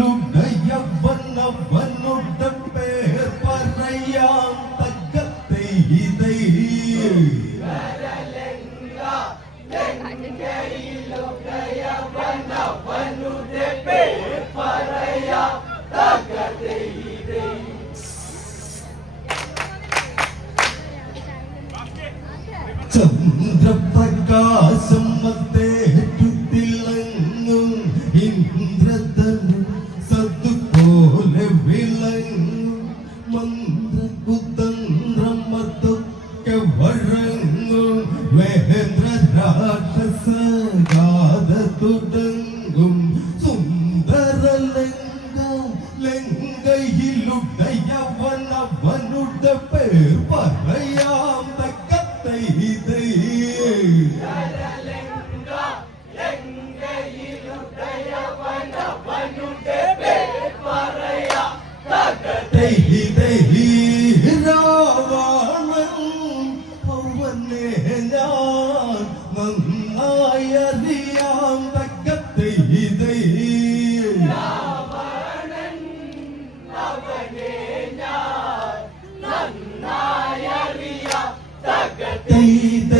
no காதத்துடன் They.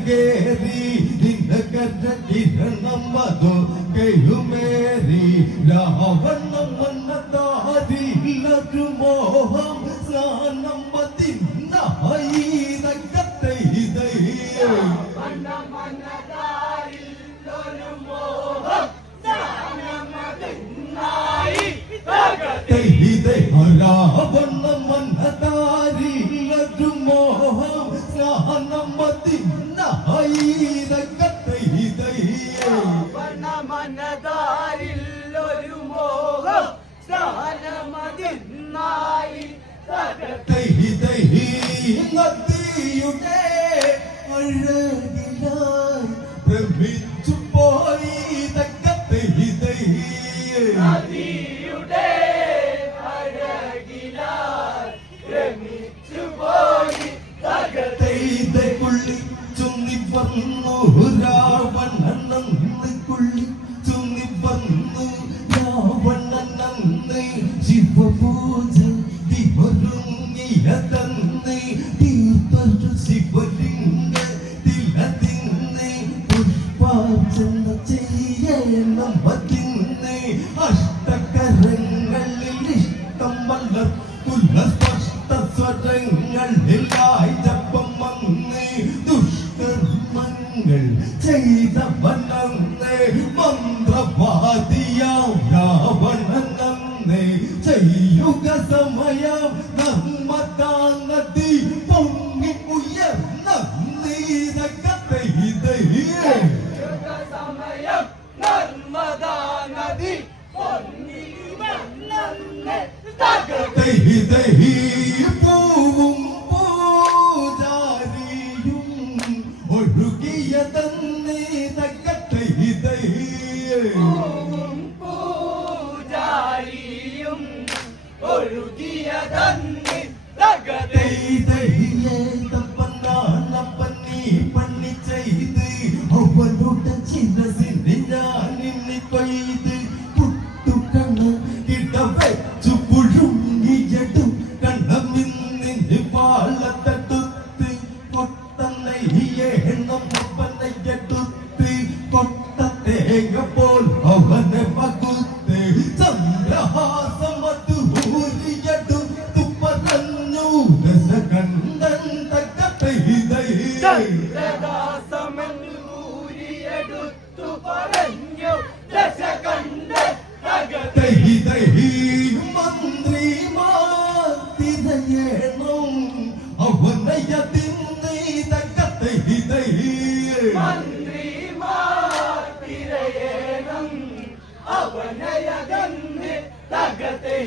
കരകേറി ദിനകര കിരണം വധു കെഴുമേറി രാവണ്ണം I tan Ananthan തക്കത്ത ഹിതയൂരിയെടുത്തു പറഞ്ഞു ദശകണ്ട മന്ത്രിമാതിരയണം അവനയത്തിൻ തക്കത്ത ഹിതയീ മന്ത്രിമാതിരയണം അവനയതന്നെ തകതൈ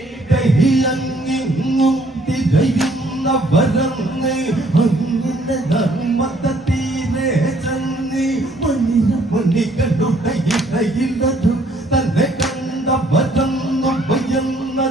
എന്ന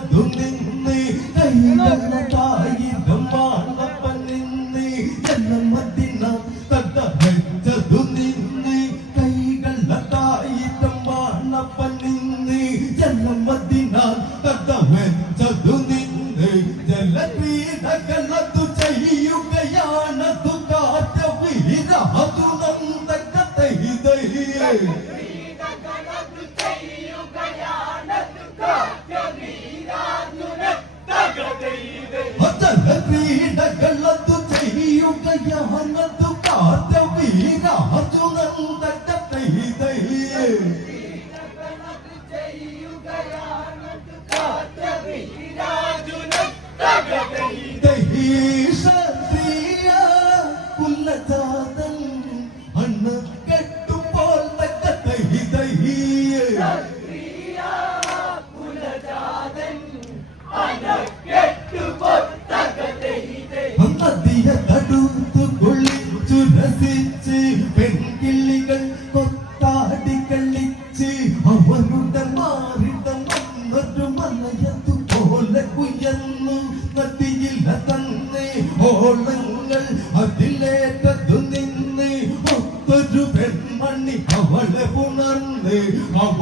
here. അതിലേറ്റത്തു നിന്ന് ഒത്തൊരു പെൺമണി അവളെ ഉണർന്ന് അവ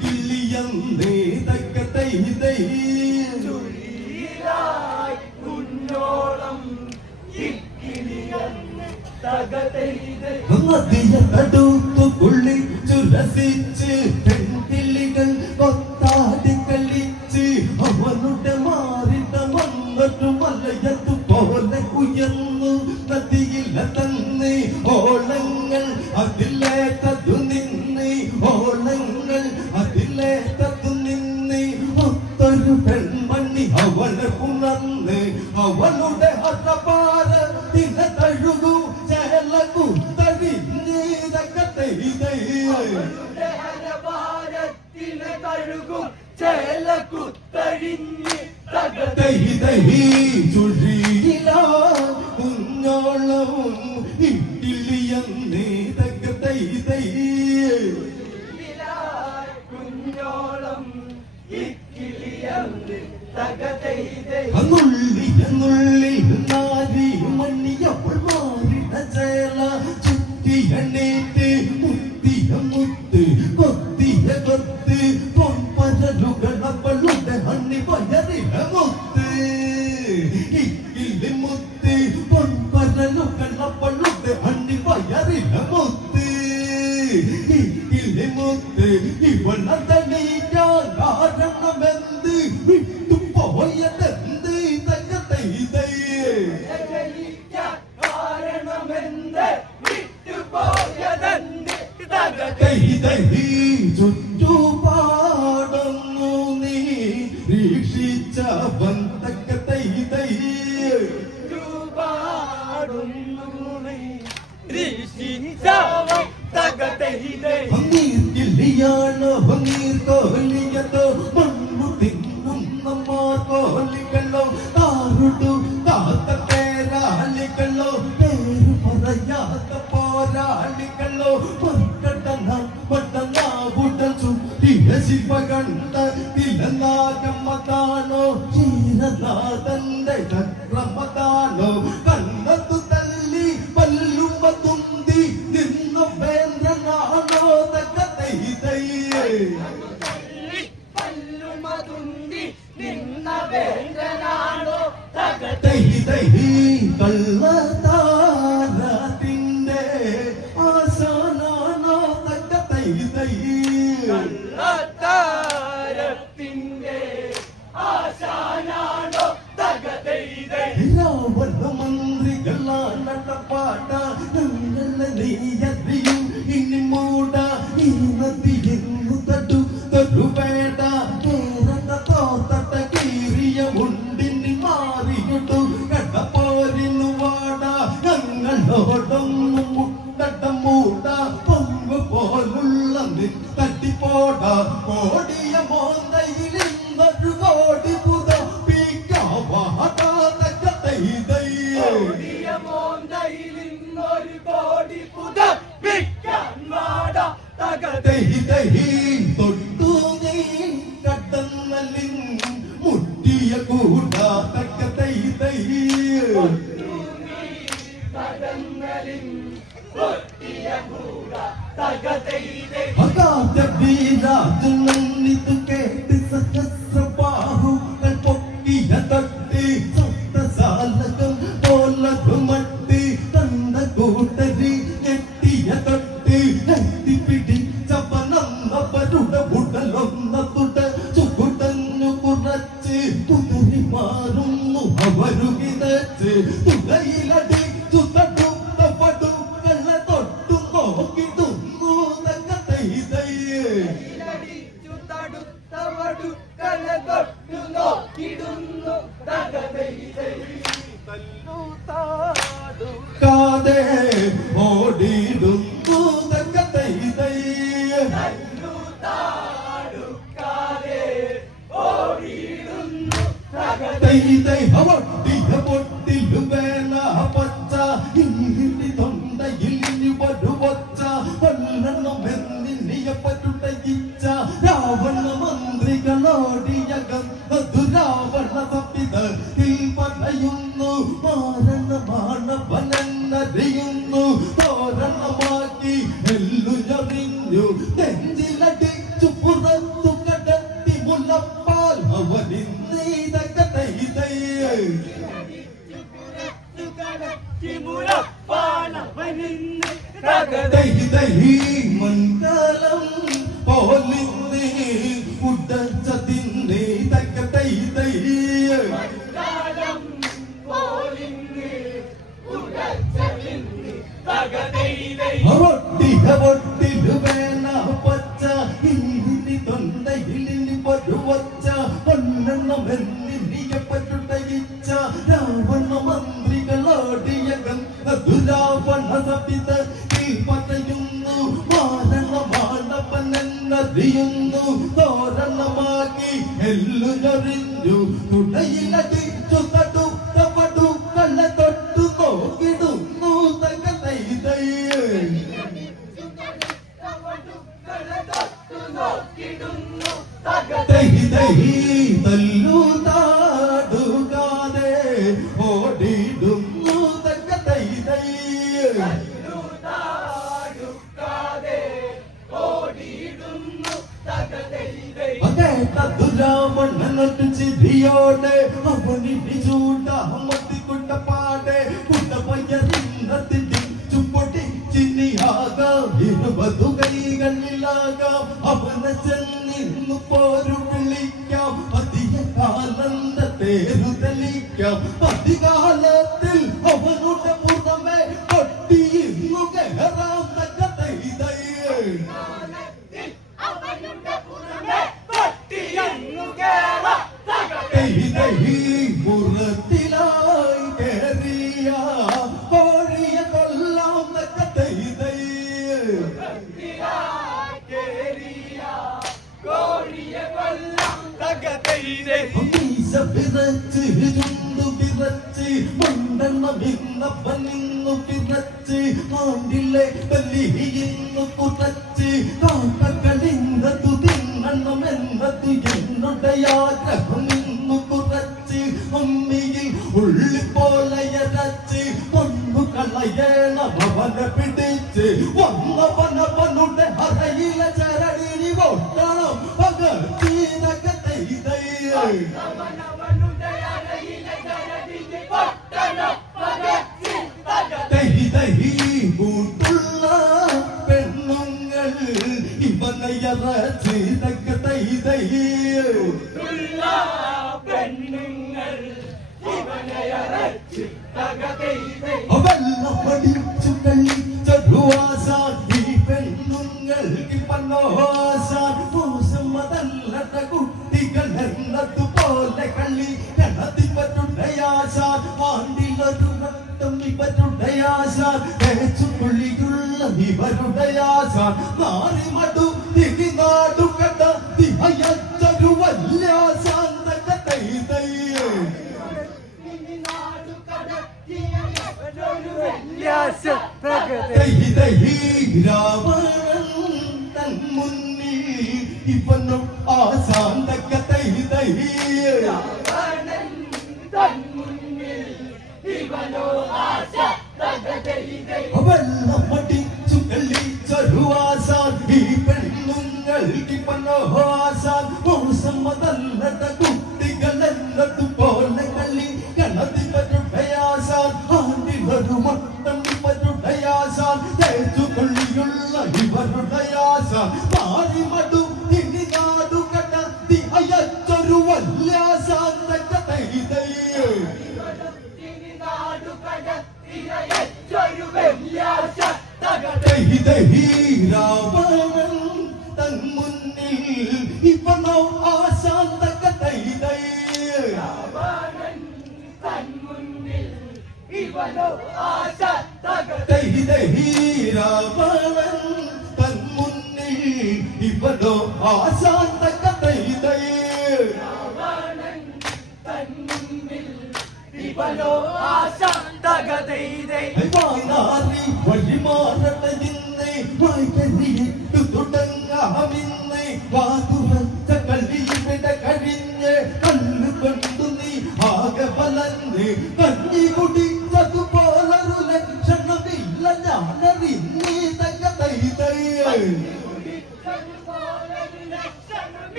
കിളിയന്നേ തക്ക തൈ തൈ നദിയ rir. இல்லை Amen. Ooh, hey. ഉടച്ചതിന്ന് തകതൈതൈ കെട്ടി ഇന്നു പുതച്ച് കാട്ടകളിന്ന് തിന്നണമെന്നത് എന്നുടെ ആഗ്രഹം ഇന്നു കുറച്ച് മമ്മിയിൽ ഉള്ളി പോലെയരച്ച് കൊന്നുകളയണം അവനെ പിടിച്ച്. വന്നവനവനുടെ അറയിലെ ചരടിനി കൊട്ടണം പകർത്തീനക ചെയ്തേ. വെള്ളമടിച്ചു കഴിച്ചൊരുവാസാദി പെണ്ണുങ്ങൾക്ക് പന്നോസാൻ മോശം അതല്ലട്ട കുട്ടികൾ എന്നതുപോലെ കള്ളി രണത്തിപ്പറ്റുണ്ടയാസാൻ പാണ്ടിലൊരു രക്തം ഇവരുടയാസാൻ തേച്ചു തുള്ളിയുള്ള ഇവരുടയാസാൻ നാറി മടു തിരിനാടു കണ്ട തിമയൽ ഇവനും ആസാന്തക്ക അവൻ നമ്മടിച്ചു കള്ളി ചരുവാസാൻ ഈ പെണ്ണുങ്ങൾ ഇവനോ ആസാൻ. സമ്മത day, day, day, day, day,